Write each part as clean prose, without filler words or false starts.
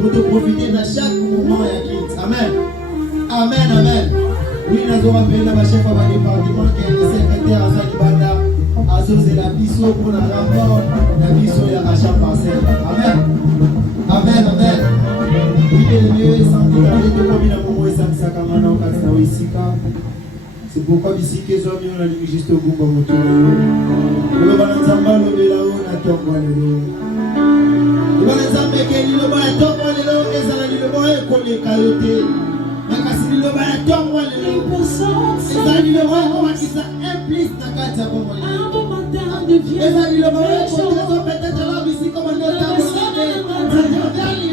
pour te profiter de chaque moment et quitte. Amen. Amen, amen. Oui, nous avons appelé la chef à la département qui est le secrétaire à Sakibanda. C'est la biso pour la rapport, la biso et la achat parcelle. Amen. Amen, amen. Oui, le mieux, sans doute, avec le premier amour et sans sakamana au Kasta Wissika. C'est pourquoi ici que nous avons dit juste au bout comme autour de nous. Le Banazamba, le Belao, la Tomba, le Lo. Le Banazamba, le Banazamba, le Lo, et ça l'a dit le Banazamba, pour les calotés. Mais quand c'est le Banazamba, le Lo, et ça l'a dit le Banazamba, qui s'implique dans la carte pour moi. Et ça dit le Banazamba, peut-être là, ici, comme on l'a dit,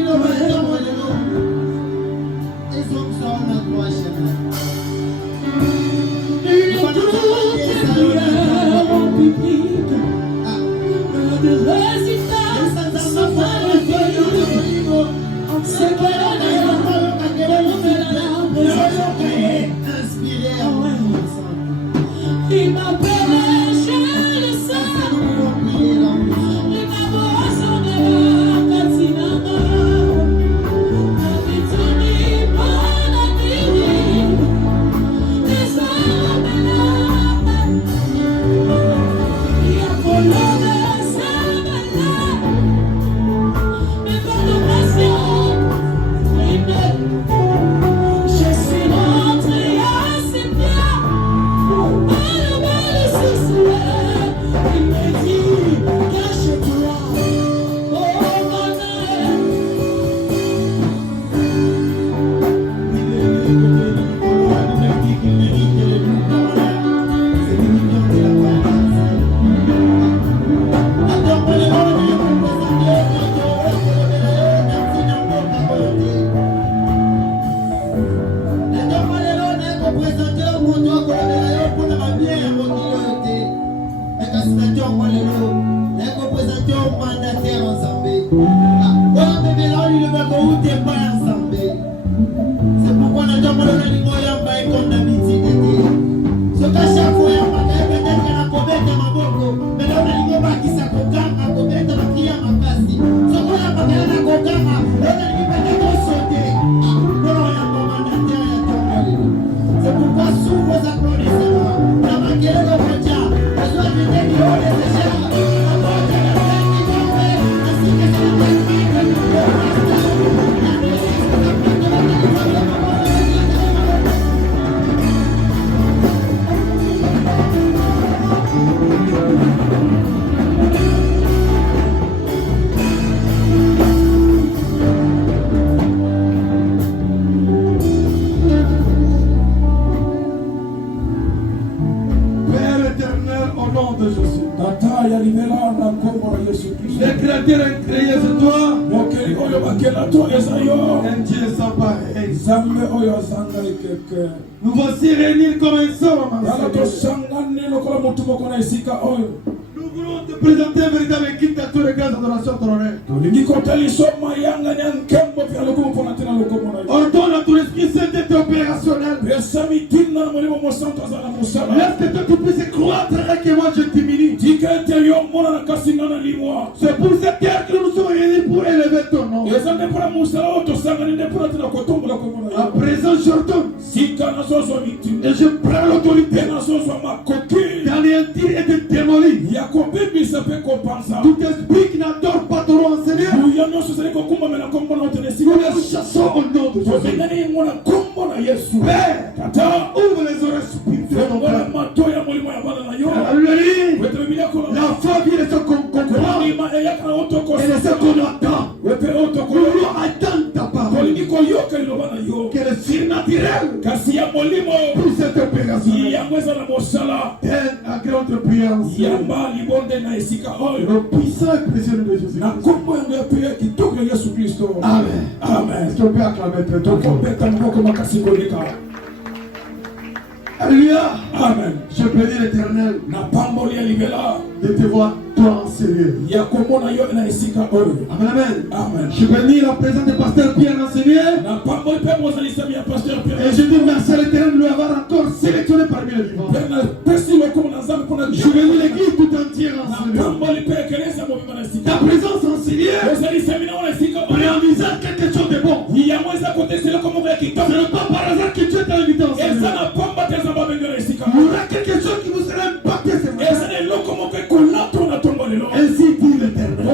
le Banazamba, le Lo. Et ça, on a droit à chemin. Il m'appelle, je le sens. Il m'a besoin de la continent. Les créateurs créés c'est toi. Un Dieu sans pareil. Nous voici réunis comme un seul homme. Nous voulons te présenter un véritable équipe à tous les gars d'adoration à ton honneur. Ordonne à ton esprit saint d'être opérationnel. Laisse que toi tu puisses croître et que moi je diminue. C'est pour cette terre que nous sommes réunis pour élever ton nom. À présent je retourne. Et je prends l'autorité d'anéantir et de démolir tout esprit qui n'adore pas ton nom, Seigneur. Nous les chassons au nom de Jésus. Père, ouvre les oreilles spirituelles. La foi vient de ce qu'on comprend et de ce qu'on attend. Nous voulons attendre ta parole. Que le surnaturel pour cette opération. À grande prière. Le puissant et précieux de Jésus. Amen. Amen. Est-ce qu'on peut acclamer très tôt? Alléluia. Amen. Je bénis l'Éternel de te voir toi en sérieux. Amen, amen. Amen. Je bénis la présence du pasteur Pierre enseigné. Et je dis merci à l'Éternel de lui avoir encore sélectionné parmi les vivants. Je bénis l'église tout entière enseigné. Ta présence enseignée réalisa quelque chose Ce n'est pas par hasard que Dieu t'a invité en Seigneur. Il y aura quelque chose qui vous sera impacté ce matin. Ainsi dit l'Éternel.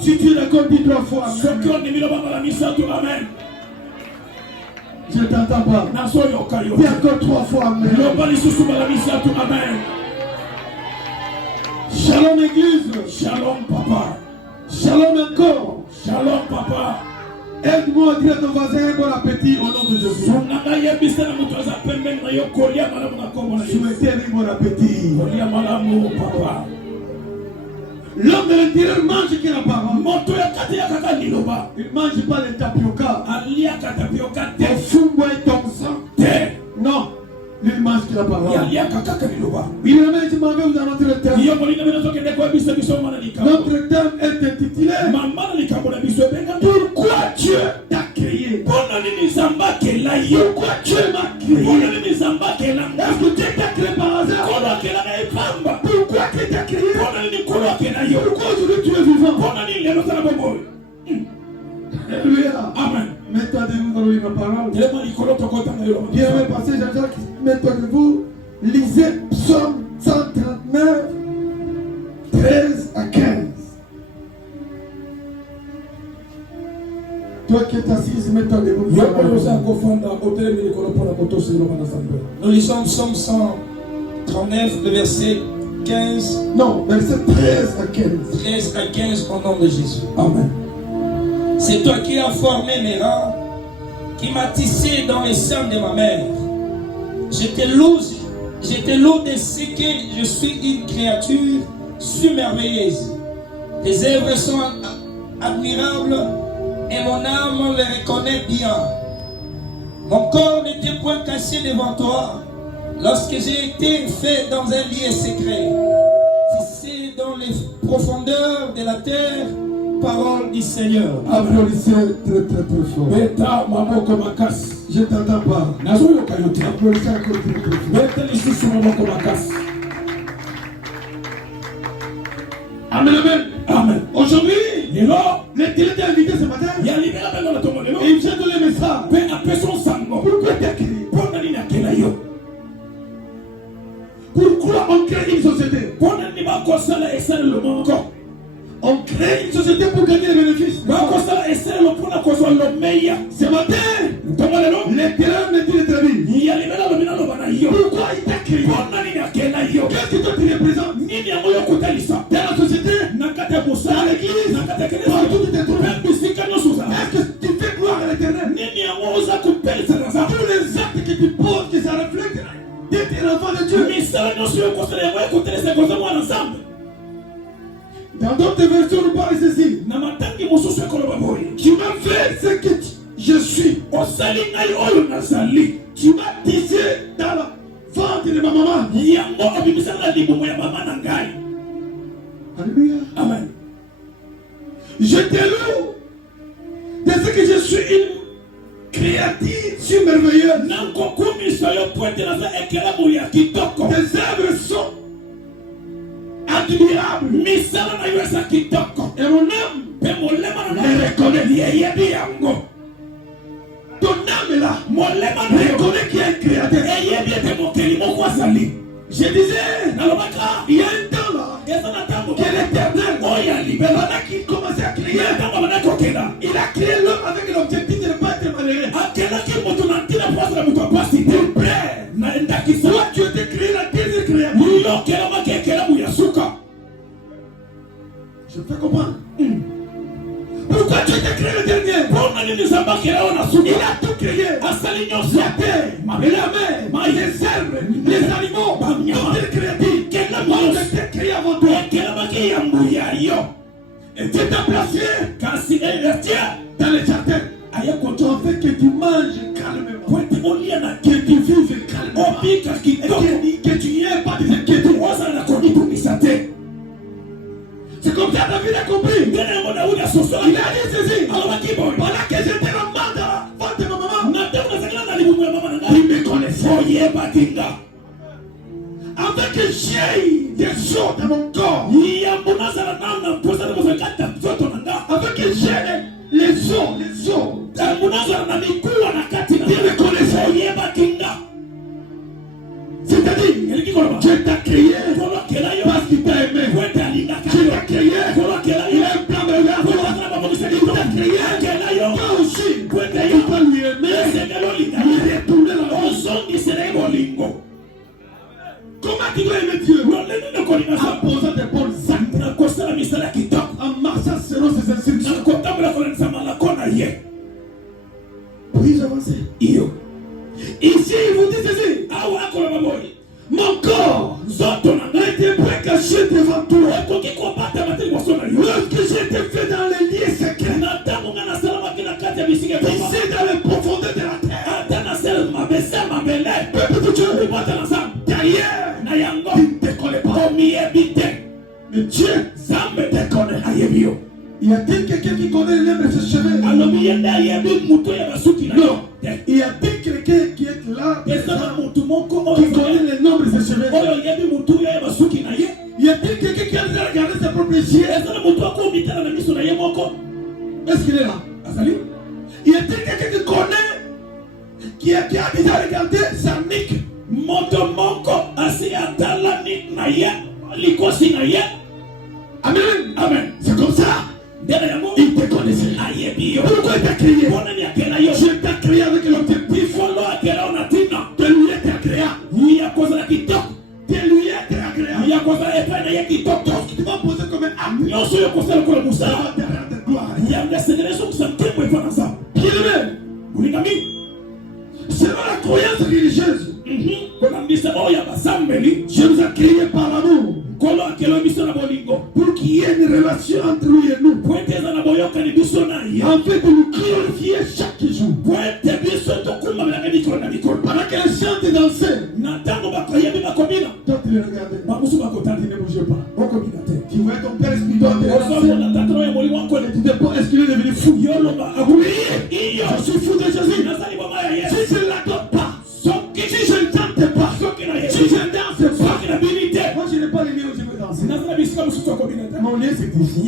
Si tu l'accordes, dis 3 fois. Amen. Je t'entends pas. Dis encore 3 fois. Amen. Shalom Église. Shalom papa. Shalom encore. Shalom papa. Aide-moi à dire à ton voisin bon appétit au nom de Jésus. Souhaitez avec bon appétit. L'homme de l'intérieur mange qui n'a pas. Il ne mange pas les tapioca. Au fumbo et ton sang. Non. Lui mange qui n'a pas. Il est même, je m'en vais vous annoncer le terme. Notre terme est intitulé Pourquoi Dieu t'a créé? Pourquoi Dieu m'a créé? Est-ce que Dieu t'a créé par hasard? Pourquoi Dieu t'a créé? Pourquoi aujourd'hui tu es vivant? Alléluia. Amen. Mets-toi debout dans la parole. Bien aimé pasteur Jean-Jacques, mets-toi debout. Lisez Psaume 139, 13 à 15. Toi qui es assis, mets-toi debout. Nous lisons Psaume 139, le verset 15. Non, verset 13 à 15. 13 à 15 au nom de Jésus. Amen. C'est toi qui as formé mes rangs, qui m'as tissé dans les seins de ma mère. Je te loue de ce que je suis une créature merveilleuse. Tes œuvres sont admirables et mon âme les reconnaît bien. Mon corps n'était point caché devant toi lorsque j'ai été fait dans un lieu secret, fixé dans les profondeurs de la terre. Parole du Seigneur. Applaudissez très très très fort. Je t'entends pas. Applaudissez encore très très fort. Amen, amen. Amen. Aujourd'hui, l'Éternel t'a invité ce matin. Et il vient donner le message. Pourquoi t'as créé? Pourquoi on crée une société? On crée une société pour gagner les bénéfices. Ce matin, l'Éternel me dit de ta vie. Pourquoi il t'a créé? Qu'est-ce que toi tu représentes dans la société, dans l'église, partout où tu te trouves? Est-ce que tu fais gloire à l'Éternel? Tous les actes que tu poses, que ça reflète d'être l'enfant de Dieu. Dans d'autres versions, nous parlons ceci. Tu m'as fait ce que je suis. Tu m'as tissé dans la ventre de ma maman. Alléluia. Amen. Je te loue de ce que je suis une créature merveilleuse. Tes œuvres sont admirable. Et mon âme les reconnaît. Ton âme est là. Reconnaît qu'il y a un créateur. Je disais, il y a un temps là, que l'Éternel, pendant qu'il commençait à créer, il a créé l'homme avec l'objectif de ne pas être malheureux. Pour plaire. Toi, tu étais créé la deuxième créature. Je peux comprendre. Pourquoi tu étais créé le dernier? Il a tout créé. La terre, la mer, les herbes, les animaux, toutes les créatures. On était créé avant toi. Et tu t'as placé dans les jardins. On fait que tu manges calmement, que tu vives calmement, que tu n'y aies pas des inquiétudes. C'est comme ça David a compris. Il a dit ceci. Pendant que j'étais la main dans la ventre de ma maman, il me connaissait. Avec que j'ai des os dans mon corps, avec que j'ai les os, Bien connaissez. C'est-à-dire, Dieu t'a créé parce qu'il t'a aimé. Dieu t'a créé. Il a un plan de regard. Il t'a créé. Toi aussi, il doit lui aimer. Lui retourner la vie. Comment tu dois aimer Dieu? En posant des bonnes actes. En marchant selon ses instructions. Puis-je avancer? Ici, il vous dit ceci. Mon corps a été caché devant toi. Lorsque j'ai été fait dans les lieux secrets, ici dans les profondeurs de la terre, peuple de Dieu, derrière, il ne te connaît pas. Mais Dieu, ça me déconne. Y a-t-il quelqu'un qui connaît le nombre de ses cheveux? Non. Y a-t-il quelqu'un qui est là, qui connaît le nombre de ses cheveux? Y a-t-il quelqu'un qui a déjà regardé ses propres yeux? Est-ce qu'il est là? Y a-t-il quelqu'un qui connaît, qui a déjà regardé sa nique? Amen. Amen. C'est comme ça. Il te connaissait. Pourquoi il t'a créé? Je t'ai créé avec l'objectif de lui être agréable. De lui être agréable. Donc tu vas poser comme un acte. Derrière de gloire. Bien-aimé, selon la croyance religieuse, Dieu nous a créés par l'amour. Pour qu'il y ait une relation entre lui et nous. En fait, de nous glorifier chaque jour. Pendant que les chants et dansaient, toi tu les regardais. Tu ne bougeais pas. Tu voyais ton père spirituel te tu t'es pas exclu de devenir fou. Je suis fou de Jésus. Si je ne l'adore pas, si je ne chante pas, si je ne danse pas, moi je n'ai pas les liens où je veux danser. Mon lien c'est ici.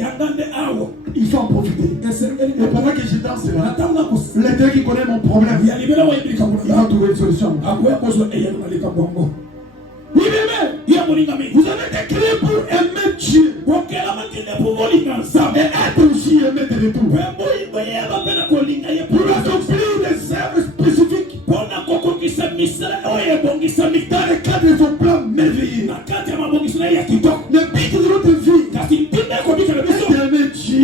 Il faut en profiter. Et pendant que je danse là, l'Éternel qui connaît mon problème, il va trouver une solution. Oui, mais vous avez été créé pour aimer Dieu et être aussi aimé de retour. Pour accomplir des œuvres spécifiques dans le cadre de son plan merveilleux. Le but de notre vie est d'aimer Dieu,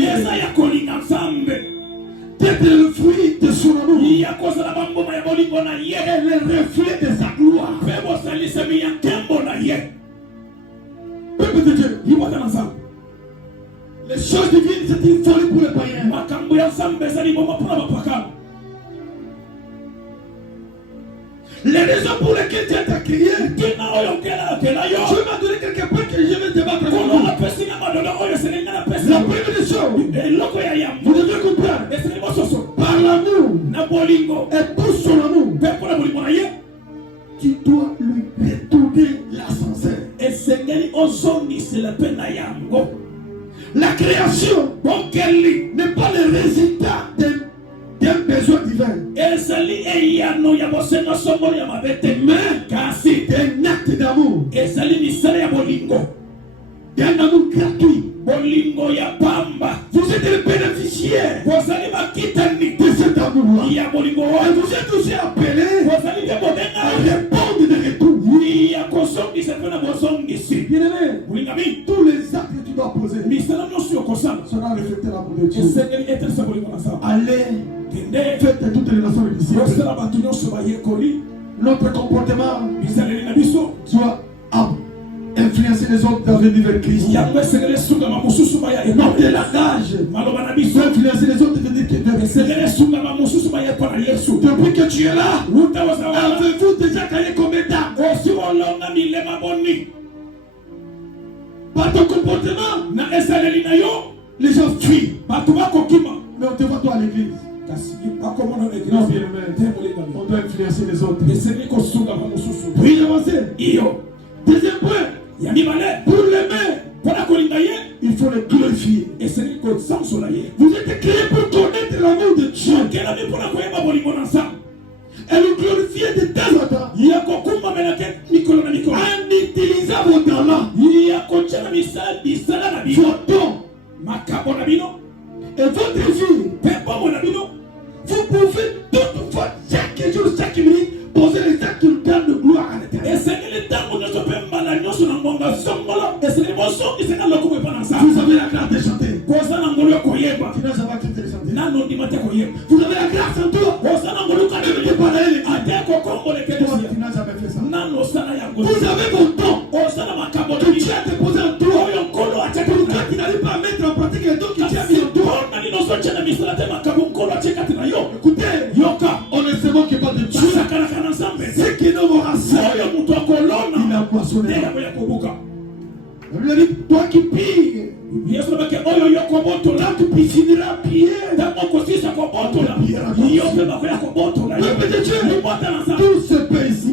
d'être le fruit de son amour et le reflet de sa gloire. Peuple de Dieu, les choses divines, c'est une folie pour les païens. Les raisons pour lesquelles Dieu t'a créé, Dieu m'a donné quelque part que je vais débattre avec vous. La première des choses, vous devez comprendre, par l'amour et pour son amour, tu dois lui retourner l'ascenseur. La création n'est pas le résultat d'un besoin divin, mais d'un acte d'amour, d'un amour gratuit. Vous êtes le bénéficiaire de cet amour-là. Et vous êtes aussi appelés à répondre de retour. Bien-aimé, tous les actes que tu dois poser sera reflété l'amour de Dieu. Allez, faites toutes les nations les disciples. Notre comportement doit influencer les autres dans le vers Christ. Notre langage doit influencer les autres vers Christ. Depuis que tu es là, avez-vous déjà gagné combien de temps? Par ton comportement, les gens fuient. Mais on te voit toi à l'église. Non, bien aimé, on doit influencer les autres. Puis avancer. Deuxième point, pour l'aimer, il faut le glorifier. Vous êtes créés pour connaître l'amour de Dieu. vos dons et votre vie, vous pouvez toutefois chaque jour, chaque minute, poser les actes qui nous donnent de gloire à l'éternel. Vous avez la grâce de chanter. Vous avez la grâce en toi. Même de parler les vous avez vos dons que Dieu a déposé en toi. Pour toi qui n'arrive pas à mettre en pratique les dons que Dieu a mis en toi. Écoutez, on ne se moque pas de Dieu. C'est qui nous aura il a poissonné. Toi qui pilles, tu piscineras pied. Tout se peut ici.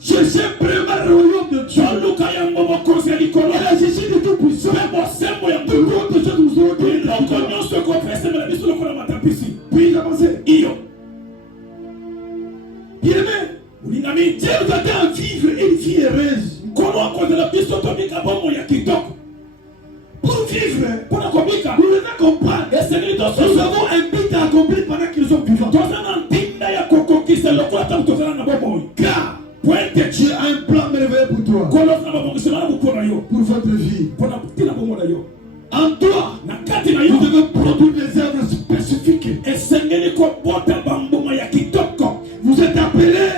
Cherchez vraiment le royaume de Dieu. Et la justice de tout puissant. Tout autre chose nous aurons donné. Puis avancer. Bien-aimé, Dieu nous a dit à vivre une vie heureuse. Pour vivre, nous devons comprendre. Nous avons un but à accomplir pendant qu'ils sont vivants. Car Dieu a un plan merveilleux pour toi. Pour votre vie. En toi, vous devez produire des œuvres spécifiques. Vous êtes appelés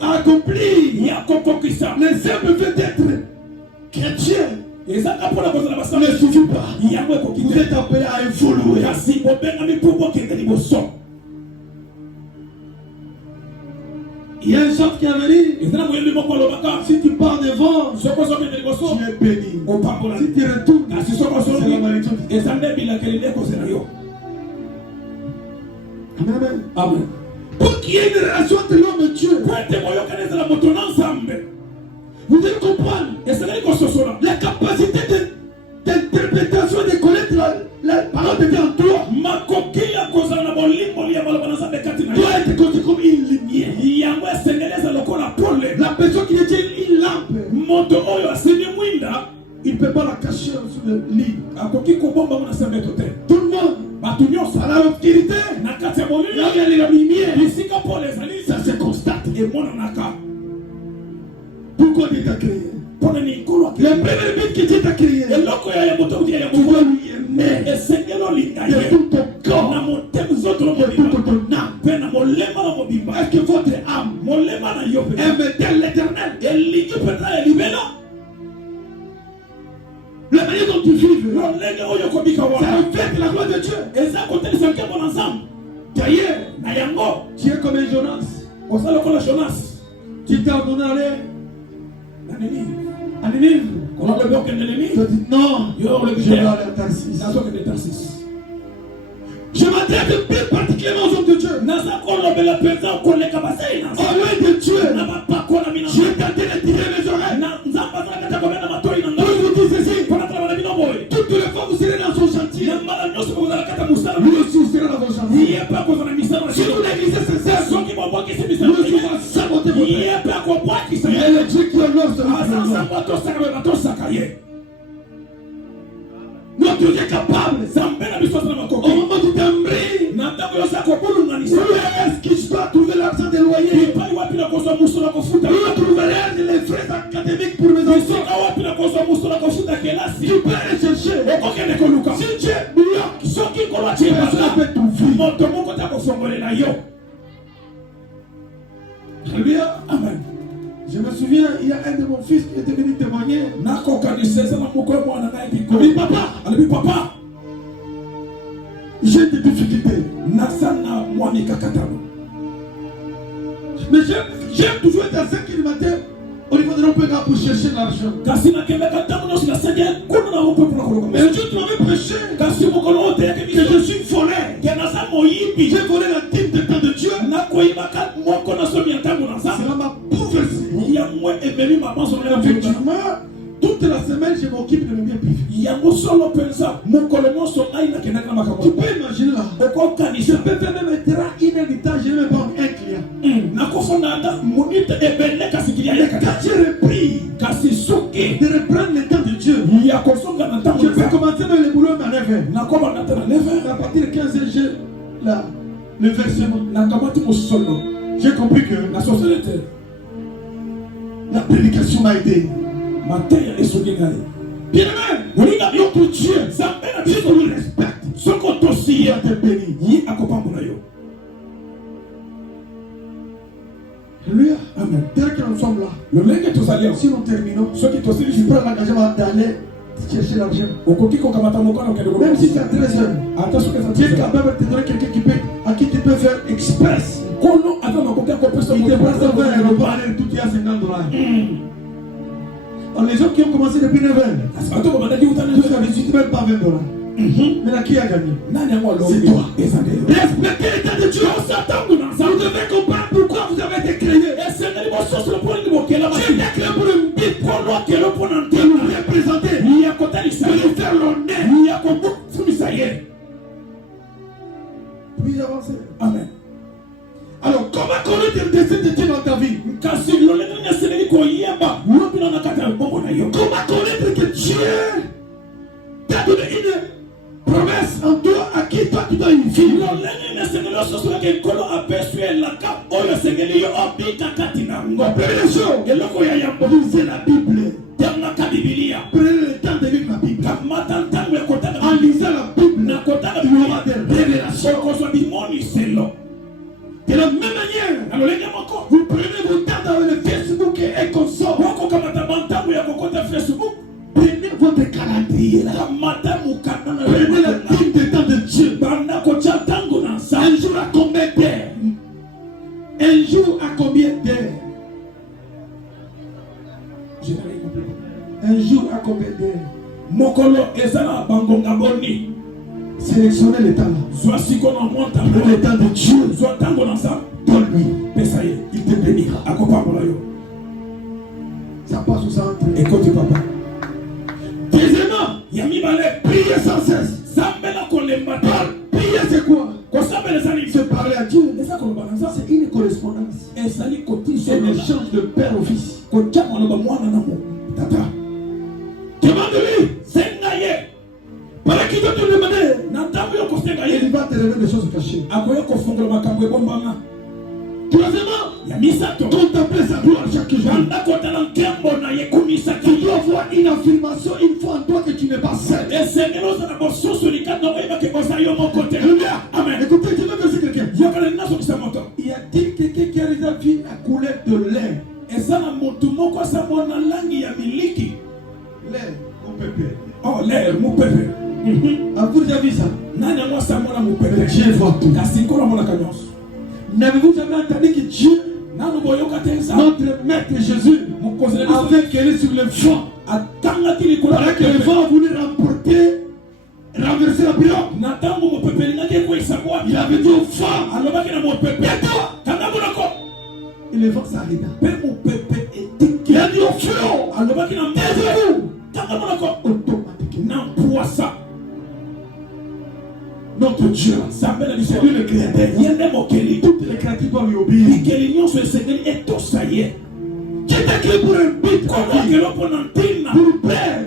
à accomplir les œuvres d'être chrétien. Ne suffit pas. Vous êtes appelés à évoluer. Il y a une sorte qui a venu. Si tu pars devant, tu es béni. Si tu retournes, c'est la malédiction. Amen. Amen. Pour qu'il y ait une relation entre l'homme et Dieu, vous devez comprendre la capacité d'interprétation et de connaître la parole de Dieu en toi. Doit être considéré comme une lumière. La personne qui détient une lampe, il ne peut pas la cacher sous le lit. Tout le monde, à la obscurité, là où il y a la lumière, ça se constate. Pourquoi Dieu t'a créé? Le premier but que Dieu t'a créé, tu dois lui aimer de tout ton corps, de toute ton âme. Est-ce que votre âme aime-t-elle l'éternel? La manière dont tu vis, ça reflète la gloire de Dieu. D'ailleurs, tu es comme un Jonas. Tu t'es ordonné à Ninive. Tu as dit non, je vais aller à Tarsis. Je m'adresse plus particulièrement aux hommes de Dieu. Au loin de Dieu, je vais tenter de tirer les oreilles. Pour vous dire ceci, toutes les fois vous serez dans son chantier, lui aussi sera dans son chantier. Si vous négligez ces œuvres, lui aussi va saboter votre vie. Et le Dieu qui honore sera notre Dieu est capable. Au moment où tu t'embris, est-ce que je dois trouver l'argent des loyers? Où trouverai les frais académiques pour mes enfants? Tu peux aller chercher. Si tu es bloqué, tu peux tout vivre. Alléluia. Amen. Je me souviens, il y a un de mon fils qui était venu témoigner. Il dit papa, j'ai des difficultés. Mais j'aime toujours être à 5 h du matin au niveau de l'opéra pour chercher de l'argent. Mais le jour tu m'avais prêché que je suis volé. J'ai volé la dîme de temps de Dieu. C'est ma pauvreté. Effectivement, toute la semaine, je m'occupe de mes biens privés. Tu peux imaginer là. Je peux faire même être à 1 heure du temps, je vais me prendre un client. Quand j'ai repris de reprendre le temps de Dieu, je vais commencer dans le boulot à 9h. À partir de 15h, j'ai le versement. J'ai compris que la prédication m'a aidé. Bien aimé, notre Dieu, si on le respecte, ce qu'on t'ossille, il va te bénir. Alléluia. Amen. Tel que nous sommes là, si nous terminons, je prends l'engagement d'aller chercher l'argent. Même si c'est à 13h, Dieu est capable de te donner quelqu'un à qui tu peux faire express. Il te passe un verre et le bar, tout est à $50. Alors les gens qui ont commencé depuis 9h, tu ne même pas $20. Maintenant qui a gagné? C'est toi. Respectez l'état de Dieu. Vous devez comprendre pourquoi vous avez été créé. Dieu t'a créé pour un but, pour nous représenter, pour nous faire l'honneur. Puis-je avancer? Amen. Alors, comment connaître le destin de Dieu dans ta vie? Comment connaître que Dieu t'a donné une promesse en toi, à qui toi tu dois une fille? Première chose, lisez la Bible. Prenez le temps de lire la Bible. En lisant la Bible, il y aura des révélations. De la même manière, vous prenez vos temps dans le Facebook et consort. Prenez votre calendrier là. Prenez la Bible des temps de Dieu. Un jour à combien d'heures? Un jour à combien d'heures? Un jour à combien d'heures? Sélectionnez le temps là. Prenez le temps de Dieu. Donne-lui. Il te bénira. Ça passe ou ça entre? Écoute papa. Deuxièmement, priez sans cesse. Priez c'est quoi? C'est parler à Dieu. C'est une correspondance. C'est un échange de père au fils. Tata, demande-lui. Pendant qu'il doit te demander, il va te révéler des choses cachées. Troisièmement, contempler sa gloire chaque jour. Tu dois voir une affirmation une fois en toi que tu n'es pas seul. Amen. Écoutez, je veux dire quelqu'un. Il y a-t-il quelqu'un qui a déjà vu la couleur de l'air? L'air, mon pépé. Oh, l'air, mon pépé. Avez-vous déjà vu ça? Dieu voit tout. N'avez-vous jamais entendu que Dieu, notre maître Jésus, avait qu'elle sur le vent, alors que le vent a voulu renverser la pirogue, il avait dit au vent, et le vent s'arrêta. Il a dit au flot, taisez-vous, automatiquement. Notre Dieu, c'est lui le créateur. Toutes les créatures doivent lui obéir. Dieu t'a créé pour un but, pour plaire.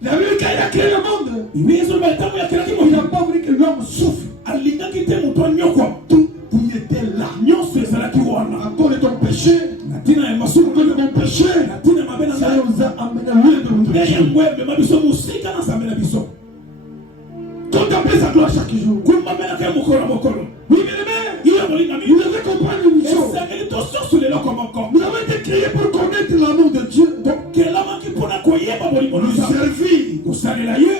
Il a vu quand il a créé le monde, il n'a pas voulu que l'homme souffre. Tout y était là. À cause de ton péché, à cause de mon péché, ça nous a amené loin de notre Dieu. Contemplez sa gloire chaque jour. Oui, bien aimé, vous devez comprendre une chose. Vous avez été créé pour connaître l'amour de Dieu. Nous servir.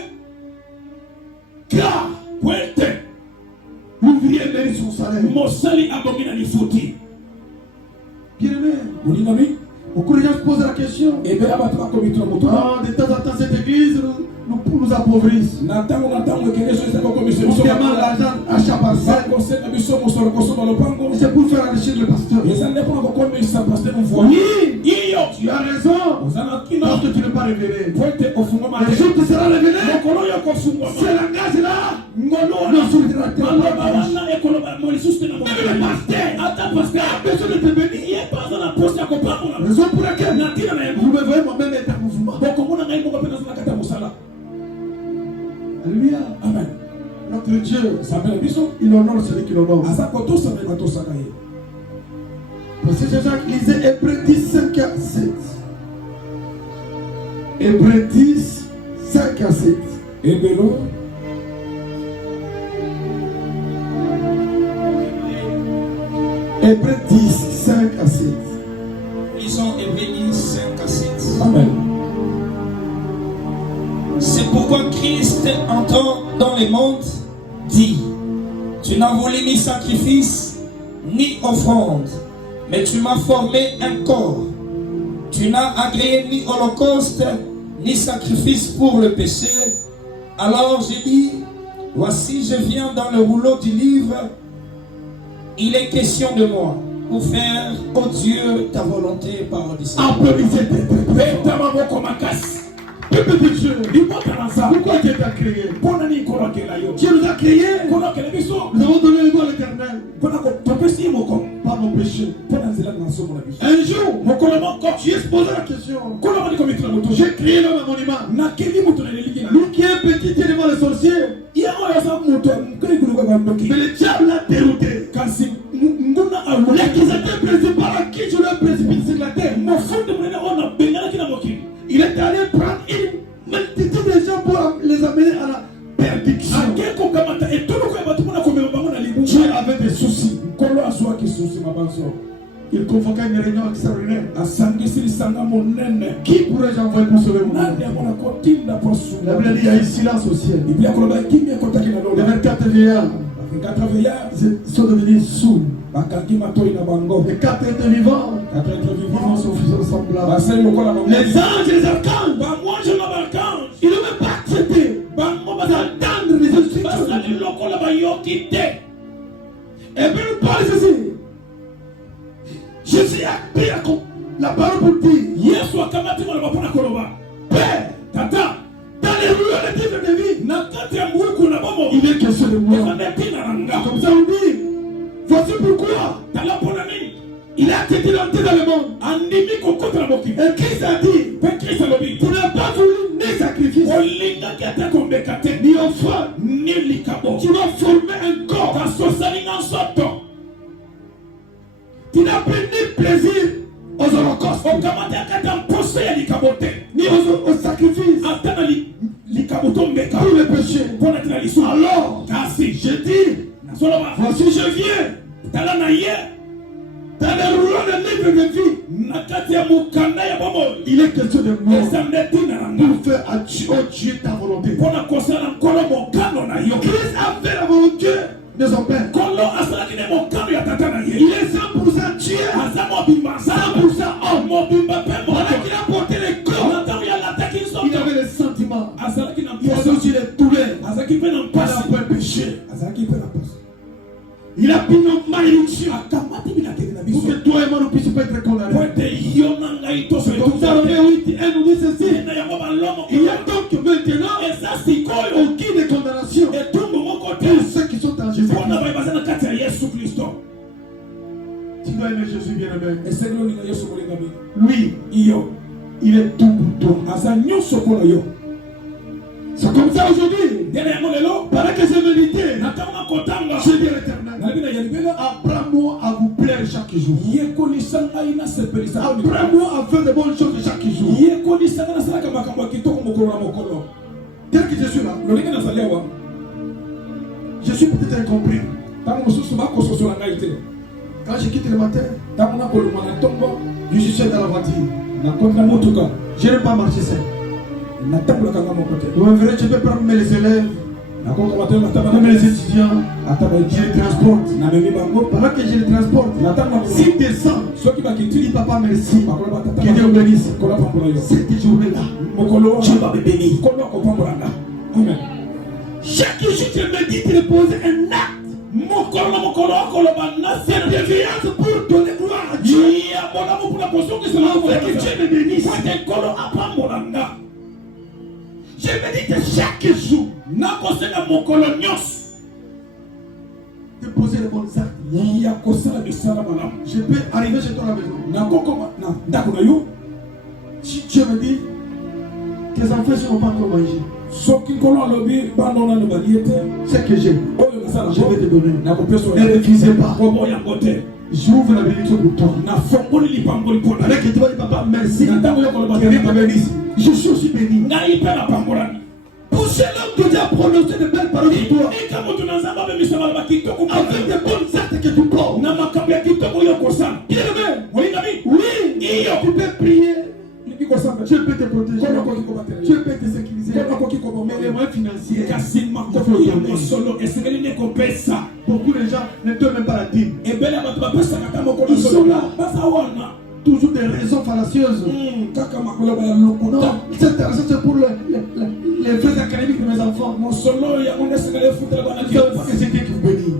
Car l'ouvrier mérite son salaire. Bien aimé, beaucoup de gens se posent la question. De temps en temps, cette église nous appauvrissent. On demande l'argent à chaque parcelle. C'est pour faire enrichir le pasteur. Oui, tu as raison. Parce que tu n'es pas révélé. Le jour tu seras révélé, c'est la gaz là. Non, sur le directeur. Même le pasteur. Dieu, il honore celui qui l'honore. Parce que Jacques lisait Hébreux 10, 5 à 7. Hébreux 10, 5 à 7. Hébreux 10, 5 à 7. Lisons Hébreux 10, 5 à 7. Amen. C'est pourquoi Christ, entrant dans le monde, dit: Tu n'as voulu ni sacrifice, ni offrande, mais tu m'as formé un corps. Tu n'as agréé ni holocauste, ni sacrifice pour le péché. Alors j'ai dit: Voici, je viens dans le rouleau du livre. Il est question de moi, pour faire, ô Dieu, ta volonté par le Seigneur. Applaudissez Peuple de Dieu, pourquoi Dieu t'a créé? Dieu nous a créés. Nous avons donné le droit à l'Éternel. Pas nos péchés. Un jour, tu es posé la question. J'ai créé l'homme à mon image. Lui qui est petit est devant les sorciers. Mais le diable l'a dérouté. L'accusateur principal à qui je l'ai précipité sur la terre. Il est allé prendre une multitude de gens pour les amener à la perdition. Dieu avait des soucis. Il convoqua une réunion extraordinaire. Qui pourrais-je envoyer pour sauver mon monde? La Bible dit: il y a eu silence au ciel. Les 24 vieillards sont devenus sourds. Les 4 êtres vivants sont semblables. Les anges et les archanges, ils ne veulent pas accepter d'entendre les instructions. Et puis Paul dit ceci: je suis appelé à la parole pour dire, Père, Tata, dans les rues de livre de vie, il est question de moi. Comme ça on dit: voici pourquoi il a accepté d'entrer dans le monde. Et Christ a dit: tu n'as pas voulu ni sacrifice, ni offrande, tu vas former un corps. Tu n'as pris ni plaisir aux holocaustes, ni aux sacrifices pour les péchés. Alors, je dis: voici je viens dans le rouleau de livre de vie. Il est question de moi pour faire à Dieu, oh Dieu, ta volonté. Christ a fait la volonté de son Père. Il est 100% Dieu, 100% homme. Pendant qu'il a porté les corps, il avait les sentiments. Il a aussi les douleurs. Il n'a pas péché. Il a pris nos malédictions pour que toi et moi nous puissions pas être condamnés. Comme ça, Romains 8, elle nous dit ceci: il y a donc maintenant aucune condamnation pour ceux qui sont en Jésus. Tu dois aimer Jésus, bien-aimé. Lui, il est tout pour toi. C'est comme ça aujourd'hui. Pendant que j'ai médité, je dis à l'Éternel: apprends-moi à vous plaire chaque jour. Apprends-moi à faire de bonnes choses chaque jour. Tel que je suis là, je suis peut-être incompris. Quand je quitte le matin, je suis seul dans la voiture. Je n'aime pas marcher seul. Vous me verrez, je peux prendre mes élèves, même les étudiants, je les transporte. Pendant que je les transporte, s'ils descendent, ils disent: papa, merci, que Dieu bénisse. Cette journée-là, Dieu va me bénir. Amen. Chaque jour, je me dis de poser un acte. Cette déviance pour donner gloire à Dieu. Que Dieu me bénisse. Je médite chaque jour de poser les bons actes. Je peux arriver chez toi à la maison. Si Dieu me dit que les enfants ne vont pas encore manger, ce que j'ai, je vais te donner. Ne refusez pas. J'ouvre la bénédiction pour toi. Avec que tu vas dire, papa, merci. Je suis aussi béni. Pour l'homme que Dieu a prononcé de belles paroles sur toi, avec des bonnes actes que tu portes, oui, tu peux prier. Dieu peut te protéger, Dieu peut te sécuriser, mais les moyens financiers, beaucoup de gens ne donnent même pas la dîme. Ils sont là, toujours des raisons fallacieuses. Non, cette raison c'est pour les frais académiques de mes enfants. Ils ne savent pas que c'est Dieu qui vous bénit.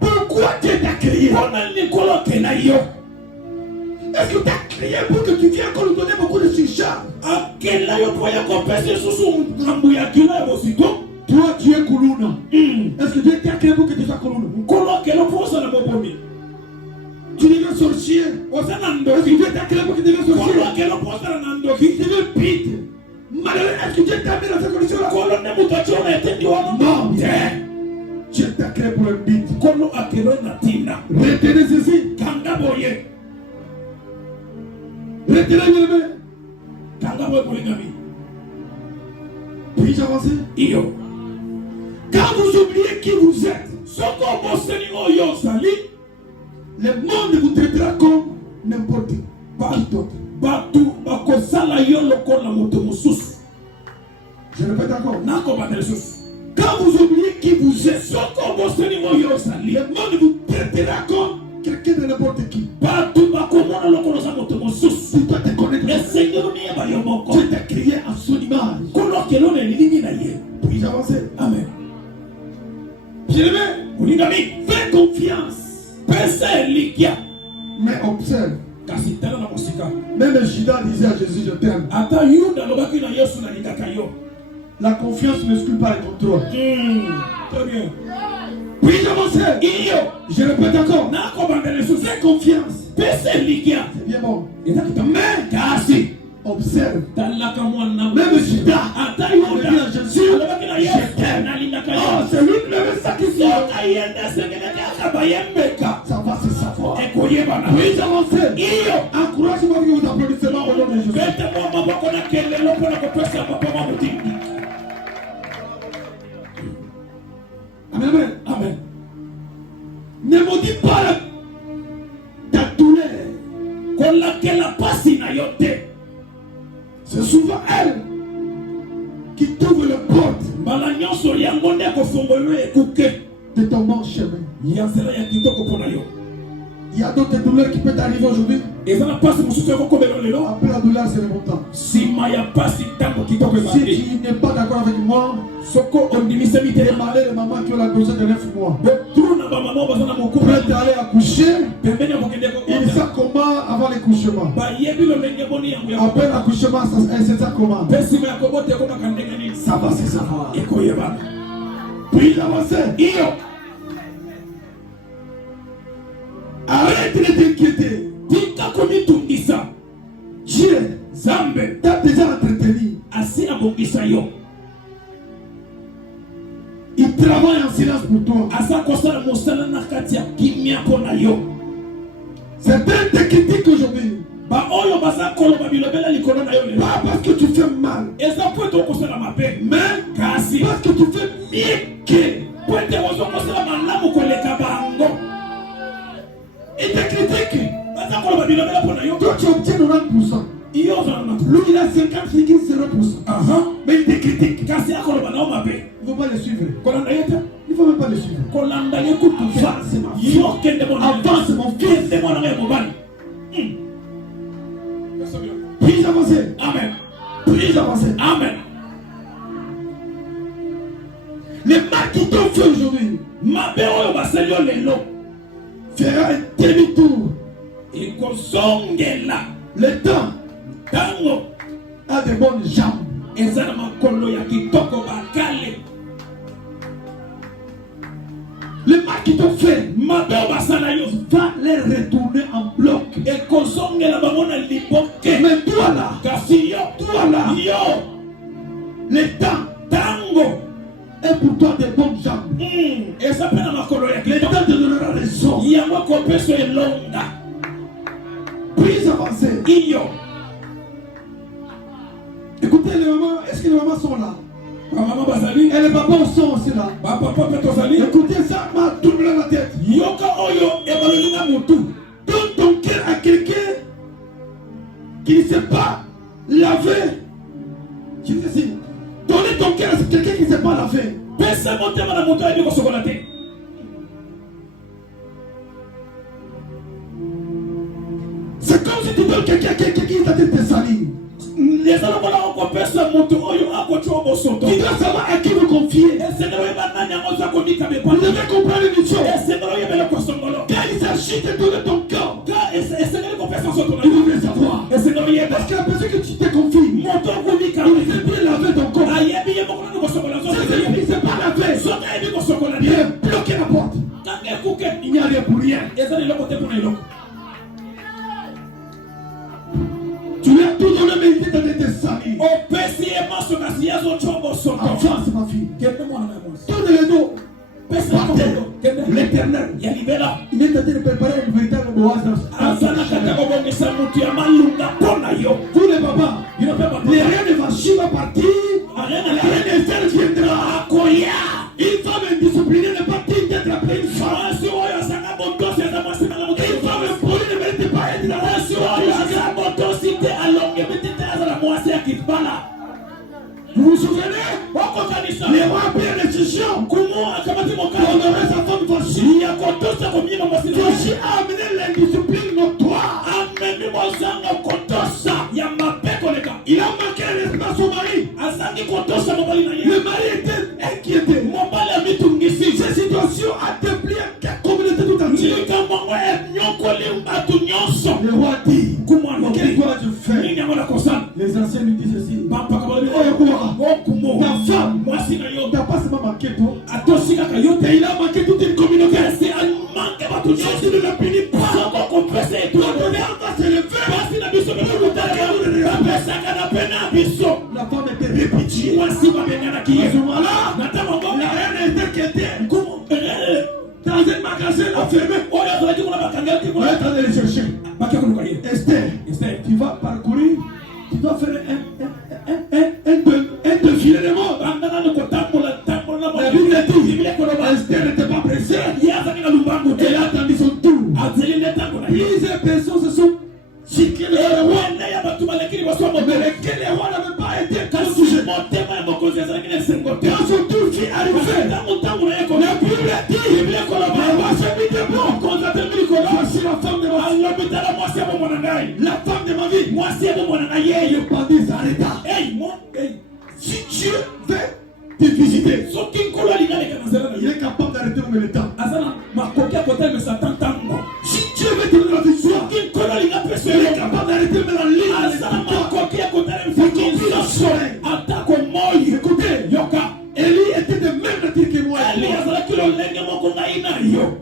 Pourquoi Dieu t'a créé? Est-ce que tu as crié pour que tu viennes encore nous donner beaucoup de chicha? Toi, tu es Kuluna. Est-ce que Dieu t'a créé pour que tu sois Kuluna? Tu deviens sorcier. Est-ce que Dieu t'a créé pour que tu deviens sorcier? Tu deviens pite. Malheureux, est-ce que Dieu t'a mis dans cette condition-là? Non. Dieu t'a créé pour le bite. Retenez ceci. Retenez le bébé. Puis-je avancer? Quand vous oubliez qui vous êtes, le monde vous traitera comme n'importe qui d'autre. Je répète encore. Quand vous oubliez qui vous êtes, le monde vous traitera comme quelqu'un de n'importe qui. Si toi te connais, Dieu t'a créé à son image. Puis-je avancer? Amen. Bien-aimé, fais confiance. Mais observe. Même Judas disait à Jésus, je t'aime. La confiance n'exclut pas le contrôle. Très bien. Puis-je avancer? Je répète encore. Fais confiance. C'est bien bon. Mais observe. Même Judas a dit à Jésus, je t'aime. Oh, c'est lui qui me sacrifié. Ça va se savoir. Puis-je avancer? Encourage-moi avec vos applaudissements au nom de Jésus. Amen. Amen. Ne maudis pas ta douleur. C'est souvent elle qui t'ouvre la porte de ton bon chemin. Il y a d'autres douleurs qui peuvent t'arriver aujourd'hui. Après la douleur, c'est le bon temps. Si tu n'es pas d'accord avec moi, demandez les mamans qui ont la grossesse de 9 mois. Prêt à aller accoucher, ils savent comment avant l'accouchement. Après l'accouchement, c'est ça comment. Ça va se savoir. Puis avancer. Arrête de t'inquiéter. Dieu t'a déjà entretenu. Il travaille en silence pour toi. Certains te critiquent aujourd'hui. Pas parce que tu fais mal, mais parce que tu fais mieux qu'eux. Il te critique. Toi tu obtiens 90%. Lui il a 50,0%. Mais il te critique. Il ne faut pas le suivre. Il ne faut même pas le suivre. Avance mon fils. Puis avancer. Amen. Puis avancer. Amen. Les mal qui t'ont fait aujourd'hui fera un demi-tour. Le temps a de bonnes jambes. Le mal qui t'ont fait va les retourner en bloc. Mais toi là, le temps avancer. Iyo. Écoutez les mamans, est-ce que les mamans sont là? Maman Bazali. Et les papas sont aussi là. Papa Petozali. Écoutez ça, m'a tourné la tête. Yoka Oyo et Balolina Moutou. Donne ton cœur à quelqu'un qui ne sait pas laver. Je vous dis, donnez ton cœur à quelqu'un qui ne sait pas laver. Pesa motema na moto ayebi kosokola te. C'est comme si tu donnes quelqu'un à quelqu'un qui est en train de te salir. Les alabala okopesa moto oyo akochwa bosoto. Tu dois savoir à qui vous confier. Esengelo yeba nani angoza komika Vous bepa. devez comprendre une chose. Esengelo yebele kosongolo. Quand il s'agit de donner ton cœur, Esengelo kopesa soto na il yo. veut savoir. Esengelo yeba. Parce que la personne que tu te confies, Moto komika. il sait bien laver ton corps. Ayebi yebo kono kosokola C'est soto. celui qui ne sait pas laver. Soto ayebi kosokola Il te. est bloqué la porte. Kange kuke. Il n'y a rien pour rien. Ezali loko te kuna iloko. Tu lui as tout donné, mais il était en train de te salir. Opesi emaso kasi yazo chombo soto. Avance, ma fille. Kende mwana na mwana. Tourne le dos. Pesa kondo. Kende. L'éternel. Ya libela. Il est en train de préparer une véritable oasis. Azana kata kobongisa mutu ya malunga pona yo. Tous les papas, Inopeba les papa. reins de Vachi va partir. Arena La la reine Esther viendra. akoya. Une femme indisciplinée n'est pas digne d'être appelée une femme. Asi oyo asanga bondosi aza mwasi na mutu. Une femme impolie ne mérite pas être la Asi oyo asanga bondosi te alonge bitete aza na mwasi ya kibala. Vous vous souvenez? Wako kanisa. Les rois ont pris une décision Kumu akamati pour mokalo. honorer sa femme Vachi. Ya kotosa komina mwasi na Vachi a amené l'indiscipline notoire. amemi mwazanga kotosa ya mapeko leka. Il a manqué un respect à son mari. Azangi kotosa mobali na ye. Le mari était inquiété. Mobali amitungisi. Cette situation a déplié la communauté tout entière. likamwango enyokoli batu nyonso. Le roi dit, Kumwana quel dois-je faire? nini yango na kosala. Les anciens lui disent ceci. Bampaka balobi Oh, roi, okumo ta femme mwasi na yo n'a pas seulement manqué toi, atosi kaka yo te. mais il a manqué toute une communauté. kasi amanke batu Si nyonso. tu ne le punis pas, soko kopesa ton etu honneur va s'élever. pasi na biso bapesaka na pene ya biso. La femme était répétée. mwasi babenganaki À ye ce moment-là, na ntango ngo la reine était inquiétée. dans un magasin enfermé oyo azalaki kuna bakangelaki On est kuna en train de le chercher. bake koluka ye. Esther, tu vas parcourir, tu dois faire un défilé de mode. bandana ni kotambola tambola La Bible dit, biblia koloba Esther n'était pas pressée. ye azalaki na lubambu te. Elle a attendu son tour. azeli nde ntango na ye. Plusieurs personnes se sont cyclées vers le roi. wende ya bato baleki liboso ya Mais mobele. lesquels les rois n'avaient pas été kasi touchés. motema ya mokonzi ezalaki na esengo te. Quand son tour fut arrivé, ntango ntango na ye la Bible dit, biblia koloba le roi se mit debout. mokonzi atelemi likolo. Voici la femme de ma vie. alobi tala mwasi ya bomona ngai. La femme de ma vie. mwasi ya bomona na ye. Le bandit s'arrêta. Si Dieu veut te visiter, soki nkolo alingaleka na nzela na il ye est capable d'arrêter au même temps. aza na makoki ya kotalemisa ta ntango. Si Dieu veut te donner la victoire, soki nkolo alinga peso il est yo capable d'arrêter même la ligne. aza na makoki ya kotalemisa kinzoso atako moi. Écoutez, yoka Élie était de même nature que moi. ali azalaki lolenge moko ngai na yo.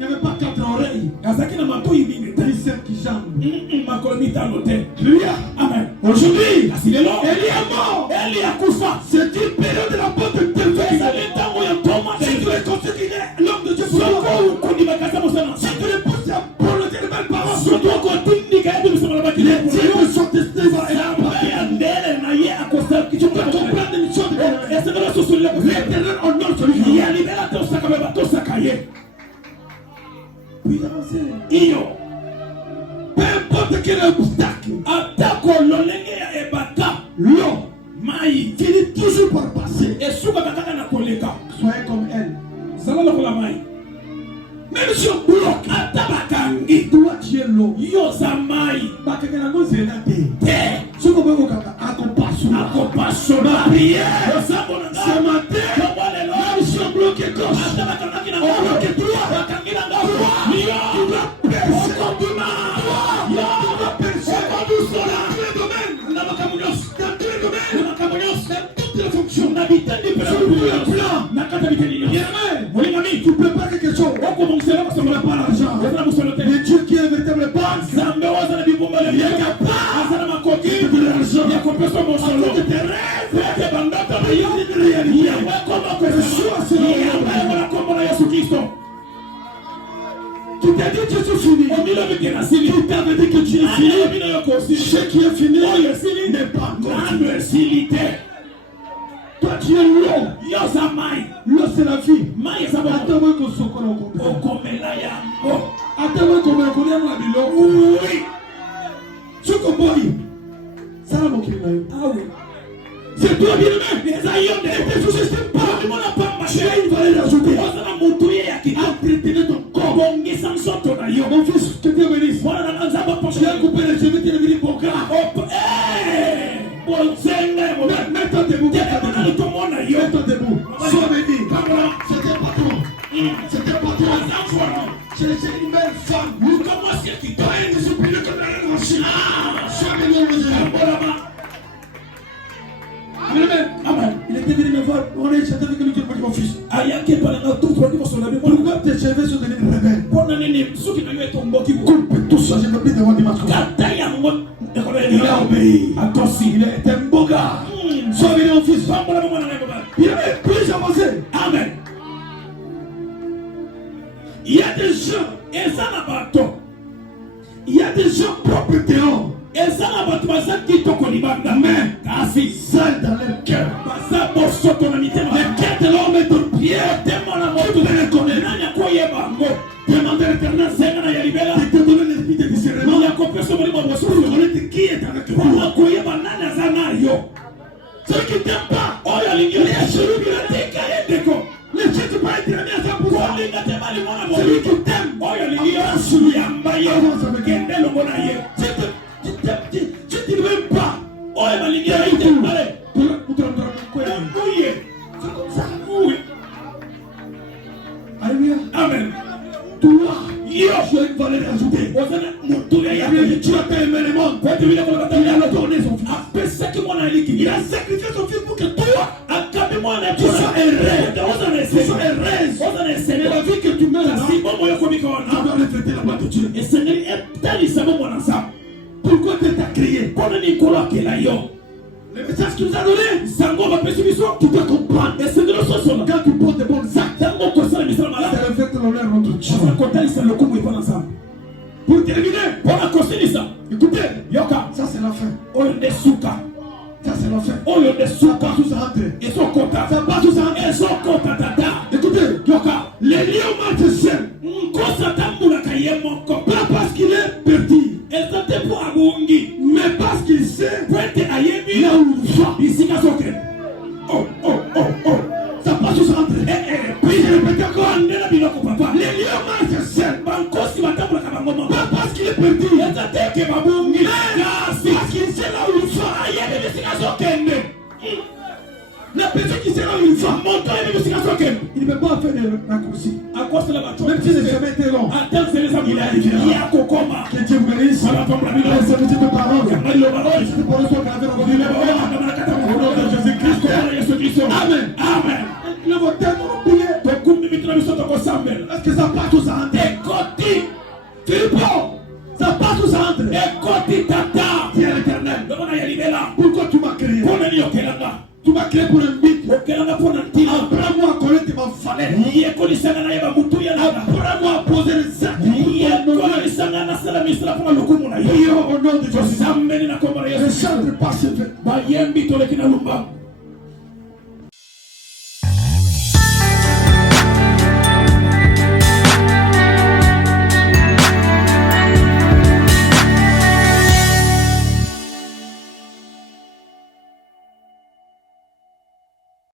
Il n'avait pas 4 oreilles, azalaki na matoi mingi te. ni 5 jambes. makolo mitano te. Alléluia. amen. Aujourd'hui, kasi lelo Élie est mort. eli akufa. C'est une période de la porte de défaite. ezali ntango ya ntoma Si tu es conscient qu'il est l'homme de Dieu pour soko toi, okondimaka ta mosala si tu le pousses à prononcer de belles paroles, soki okotindika yebi biso malobaki les dieux de son destin vont être nzambe ya ndele na ye akosala Tu peux comprendre une chose de Dieu. esengeli osusulile kosala L'éternel honore celui qui ya libela tosaka me batosaka ye. puis avancer. iyo Peu importe quel obstacle, atako lolenge ya ebata l'eau mai finit toujours par passer. esukaka kaka na koleka. Soyez comme elle. zala lokola mai Même si on bloque, ata bakangi toi tu es l'eau. yo za mai Bakengana mo zela te. te Soko bego kaka akopasola. akopasona Prière. osambo na Ce ngai matin, yongo lelo même si on bloque gauche, ata bakangaki na on bloque ngai droit. bakangi na Tu ngai yo dois percer. okobima Tu dois percer. okobusola Tous les domaines, na makambo nyonso dans tous les na domaines, makambo nyonso dans toutes les fonctions. na biteni mpe na Sur tous les plans. na kati ya biteni nyonso. Bien-aimé, molingami tu prépares quelque chose. okobongisela kosomola Pas l'argent. eza na mosolo te. Mais Dieu qui est véritable banque, nzambe oyo aza na bibumbelo il est capable aza na makoki de l'argent. ya kopesa mosolo Afin de tes rêves, ete bandoto na yo une réalité. yango ekoma yango ekola kombo na yesu kristo. Tu t'es dit, je suis fini. Qui t'avait dit que tu es fini. Ce qui est fini n'est pas encore fini. Toi tu es l'eau. L'eau c'est la vie. Attends moi qu'on soit attends moi qu'on me connaisse moi l'eau. Oui. Tu comprends? Ça va mon criminel. Ah oui. C'est toi bien aimé. Les aïeux ne te sous-estiment pas. Tu as une valeur ajoutée. Entretenez ton corps. Mon fils, que Dieu bénisse. Tu as coupé les cheveux, tu es venu pour gars. Mets-toi debout. Mets-toi debout. Sois béni. C'était pas toi. C'était pas toi. C'est une belle femme. Toi, une discipline comme la machine. Sois béni, mon Dieu. Amen. Il était venu me voir. On est chanté avec lui, mon fils. Pourquoi tes cheveux sont devenus rebelles? Coupe tout ça, je me prie devant dimanche. Il a obéi. Il est un beau gars. Sois béni, mon fils. Il est plus avancé. Amen. Il y a des gens. Il y a des gens propres dehors. Mais seuls dans leur cœur. Le cœur de l'homme est ton pied. Tu peux le connaître. Demandez à l'Éternel de te donner l'esprit de discernement. Pour connaître qui est avec toi. Ceux qui ne t'aiment pas, les chéris qui le disent. Les gens qui peuvent être aimés à 100%. Celui qui t'aime, tu ne t'aimes même pas. C'est comme ça. Alléluia. Amen. Toi, tu as une valeur ajoutée. Tu as aimé le monde. Il a donné son fils. Il a sacrifié son fils pour que toi, tu sois heureux. Tu sois heureuse. La vie que tu mets là, tu dois refléter la gloire de Dieu. Pourquoi tu t'as crié? Le message qu'il nous a donné, tu dois comprendre. Quand tu portes des bons actes, ça reflète l'honneur de notre Dieu. Pour terminer, écoutez, ça c'est la fin. Ça c'est la fin. Ça passe tous à rentrer. Ça passe tous à rentrer. Écoutez, les lions marchent seuls. Pas parce qu'il est petit, mais parce qu'il sait là où il va. Ça passe tous à rentrer. Puis je répète encore. Les lions marchent seuls. Pas parce qu'il est petit, mais parce qu'il sait là où il va. La personne qui sait là où il va, il ne peut pas faire de raccourcis. Même si les chemins étaient longs, il a arrivé là. Que Dieu vous bénisse. Laissez une petite parole. Cette parole soit gravée dans votre mémoire. Au nom de Jésus-Christ. Amen. Amen. Le vote est oublié. Est-ce que ça part tous à rentrer? Philippe, ça part tous à rentrer. Dis à l'Éternel. Pourquoi tu m'as créé? Tu m'as créé pour un but. Apprends-moi à connaître ma valeur. Apprends-moi à poser les actes. Prions au nom de Jésus. Ne chante pas ce fait.